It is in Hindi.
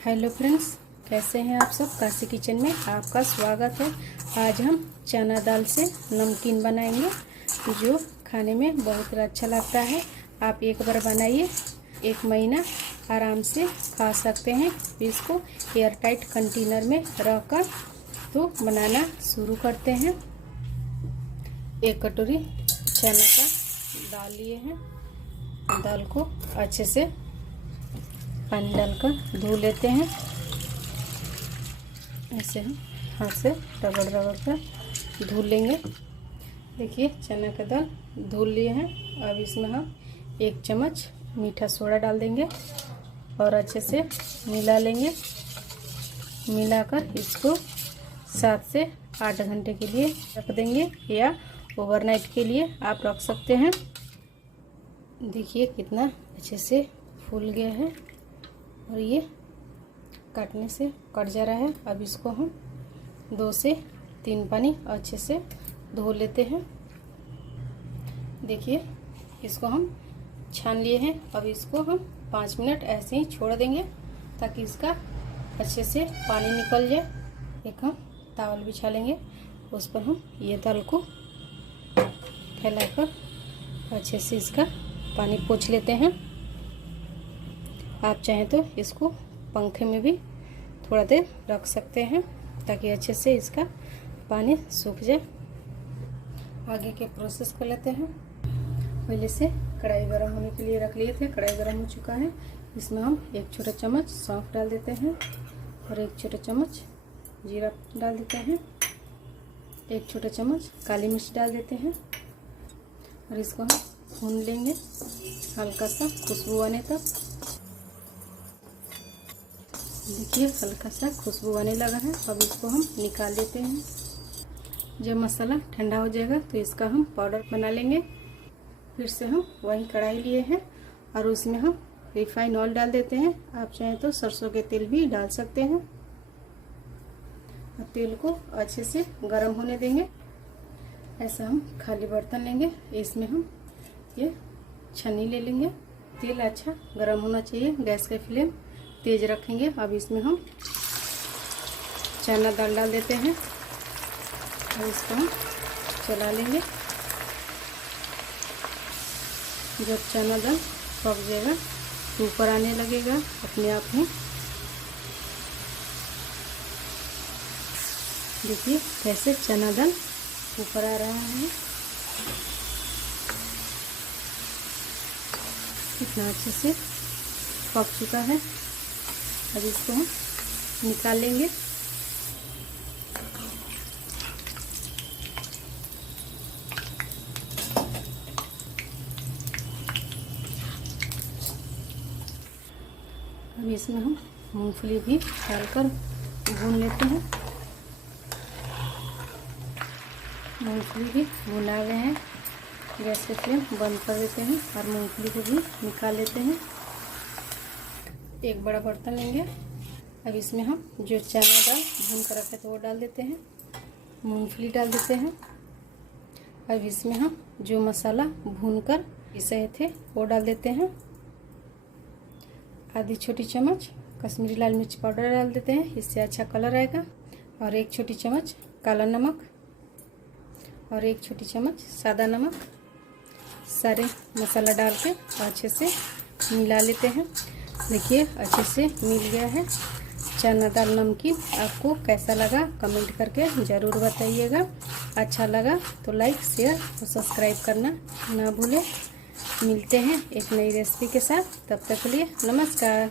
हेलो फ्रेंड्स, कैसे हैं आप सब। काशी किचन में आपका स्वागत है। आज हम चना दाल से नमकीन बनाएंगे जो खाने में बहुत अच्छा लगता है। आप एक बार बनाइए, 1 महीना आराम से खा सकते हैं। इसको एयर टाइट कंटेनर में रखकर तो बनाना शुरू करते हैं। 1 कटोरी चना का दाल लिए हैं। दाल को अच्छे से पानी डालकर धो लेते हैं। ऐसे हम हाथ से रगड़ रगड़ कर धुल लेंगे। देखिए चना का दाल धुल लिए हैं। अब इसमें हम 1 चम्मच मीठा सोडा डाल देंगे और अच्छे से मिला लेंगे। मिलाकर इसको 7 से 8 घंटे के लिए रख देंगे या ओवरनाइट के लिए आप रख सकते हैं। देखिए कितना अच्छे से फूल गया है और ये काटने से कट जा रहा है। अब इसको हम 2 से 3 पानी अच्छे से धो लेते हैं। देखिए इसको हम छान लिए हैं। अब इसको हम 5 मिनट ऐसे ही छोड़ देंगे ताकि इसका अच्छे से पानी निकल जाए। एक हम तावल बिछा लेंगे, उस पर हम ये दाल को फैलाकर अच्छे से इसका पानी पोंछ लेते हैं। आप चाहें तो इसको पंखे में भी थोड़ा देर रख सकते हैं ताकि अच्छे से इसका पानी सूख जाए। आगे के प्रोसेस कर लेते हैं। पहले से कढ़ाई गरम होने के लिए रख लिए थे। कढ़ाई गरम हो चुका है। इसमें हम 1 छोटा चम्मच सौंफ डाल देते हैं और 1 छोटा चम्मच जीरा डाल देते हैं। 1 छोटा चम्मच काली मिर्च डाल देते हैं और इसको हम भून लेंगे हल्का सा खुशबू आने तक। देखिए हल्का सा खुशबू आने लगा है। अब इसको हम निकाल लेते हैं। जब मसाला ठंडा हो जाएगा तो इसका हम पाउडर बना लेंगे। फिर से हम वही कढ़ाई लिए हैं और उसमें हम रिफाइन ऑयल डाल देते हैं। आप चाहें तो सरसों के तेल भी डाल सकते हैं और तेल को अच्छे से गर्म होने देंगे। ऐसा हम खाली बर्तन लेंगे, इसमें हम ये छन्नी ले लेंगे। तेल अच्छा गर्म होना चाहिए। गैस का फ्लेम तेज रखेंगे। अब इसमें हम चना दाल डाल देते हैं और इसको हम चला लेंगे। जब चना दाल पक जाएगा तो ऊपर आने लगेगा अपने आप ही। देखिए कैसे चना दाल ऊपर आ रहा है, कितना अच्छे से पक चुका है। अब इसको हम निकाल लेंगे। अब इसमें हम मूंगफली भी डालकर भून लेते हैं। मूंगफली भी भुना गए हैं। गैस के फ्लेम बंद कर देते हैं और मूंगफली को भी निकाल लेते हैं। एक बड़ा बर्तन लेंगे। अब इसमें हम जो चना दाल भून कर रखे थे वो डाल देते हैं। मूंगफली डाल देते हैं। अब इसमें हम जो मसाला भून कर पिसे थे वो डाल देते हैं। आधी छोटी चम्मच कश्मीरी लाल मिर्च पाउडर डाल देते हैं, इससे अच्छा कलर आएगा। और 1 छोटी चम्मच काला नमक और 1 छोटी चम्मच सादा नमक। सारे मसाला डाल के अच्छे से मिला लेते हैं। देखिए अच्छे से मिल गया है। चना दाल नमकीन आपको कैसा लगा कमेंट करके ज़रूर बताइएगा। अच्छा लगा तो लाइक शेयर और सब्सक्राइब करना ना भूलें। मिलते हैं एक नई रेसिपी के साथ, तब तक के लिए नमस्कार।